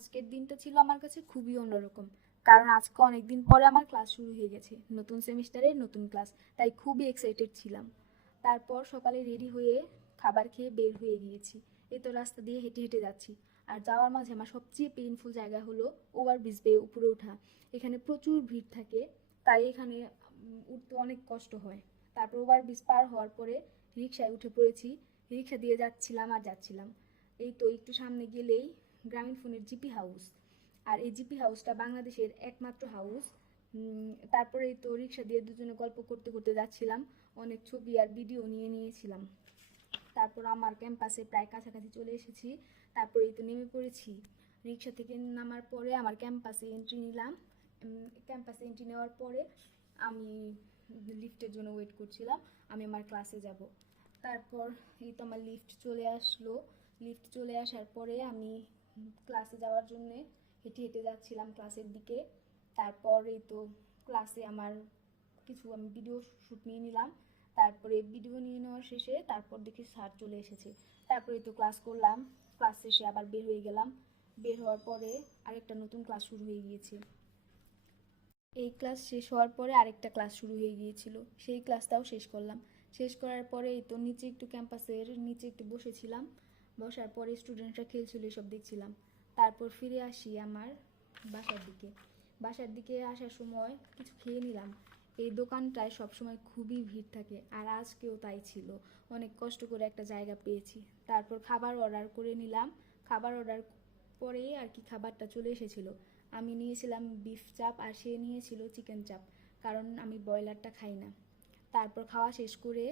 আজকের দিনটা ছিল আমার কাছে খুবই অন্যরকম, কারণ আজকে অনেক দিন পরে আমার ক্লাস শুরু হয়ে গেছে, নতুন সেমিস্টারের নতুন ক্লাস। তাই খুবই এক্সাইটেড ছিলাম। তারপর সকালে রেডি হয়ে খাবার খেয়ে বের হয়ে গিয়েছি। এই তো রাস্তা দিয়ে হেঁটে হেঁটে যাচ্ছি। আর যাওয়ার মাঝে আমার সবচেয়ে পেইনফুল জায়গা হলো ওভারব্রিজ বেয়ে উপরে ওঠা। এখানে প্রচুর ভিড় থাকে, তাই এখানে উঠতে অনেক কষ্ট হয়। তারপর ওভারব্রিজ পার হওয়ার পরে রিক্সায় উঠে পড়েছি। রিক্সা দিয়ে যাচ্ছিলাম আর যাচ্ছিলাম। এই তো একটু সামনে গেলেই গ্রামীণ ফোনের জিপি হাউস। আর এই জিপি হাউসটা বাংলাদেশের একমাত্র হাউস। তারপরে এই তো রিক্সা দিয়ে দুজনে গল্প করতে করতে যাচ্ছিলাম। অনেক ছবি আর ভিডিও নিয়েছিলাম। তারপর আমার ক্যাম্পাসে প্রায় কাছাকাছি চলে এসেছি। তারপরে এই তো নেমে পড়েছি। রিক্সা থেকে নামার পরে আমার ক্যাম্পাসে এন্ট্রি নিলাম। ক্যাম্পাসে এন্ট্রি নেওয়ার পরে আমি লিফটের জন্য ওয়েট করছিলাম। আমি আমার ক্লাসে যাব। তারপর এই তো আমার লিফট চলে আসলো। লিফট চলে আসার পরে আমি ক্লাসে যাওয়ার জন্যে হেঁটে হেঁটে যাচ্ছিলাম ক্লাসের দিকে। তারপর এই তো ক্লাসে আমার কিছু আমি ভিডিও শ্যুট নিয়ে নিলাম। তারপরে ভিডিও নিয়ে নেওয়ার শেষে তারপর দেখি স্যার চলে এসেছে। তারপরে তো ক্লাস করলাম। ক্লাস শেষে আবার বের হয়ে গেলাম। বের হওয়ার পরে আরেকটা নতুন ক্লাস শুরু হয়ে গিয়েছে। এই ক্লাস শেষ হওয়ার পরে আরেকটা ক্লাস শুরু হয়ে গিয়েছিল। সেই ক্লাসটাও শেষ করলাম। শেষ করার পরে এই তো নিচে একটু ক্যাম্পাসের নিচে একটু বসেছিলাম। বসার পরে স্টুডেন্টরা খেলছিল, এসব দেখছিলাম। তারপর ফিরে আসি আমার বাসার দিকে। বাসার দিকে আসার সময় কিছু খেয়ে নিলাম। এই দোকানটায় সবসময় খুবই ভিড় থাকে, আর আজকেও তাই ছিল। অনেক কষ্ট করে একটা জায়গা পেয়েছি। তারপর খাবার অর্ডার করে নিলাম। খাবার অর্ডার পরে আর কি খাবারটা চলে এসেছিল। আমি নিয়েছিলাম বিফ চাপ আর সে নিয়েছিল চিকেন চাপ, কারণ আমি ব্রয়লারটা খাই না। তারপর খাওয়া শেষ করে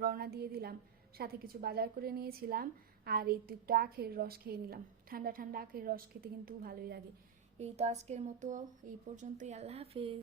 রওনা দিয়ে দিলাম। সাথে কিছু বাজার করে নিয়েছিলাম। আর এই তো একটু আখের রস খেয়ে নিলাম। ঠান্ডা ঠান্ডা আখের রস খেতে কিন্তু ভালোই লাগে। এই তো আজকের মতো এই পর্যন্তই। আল্লাহ হাফেজ।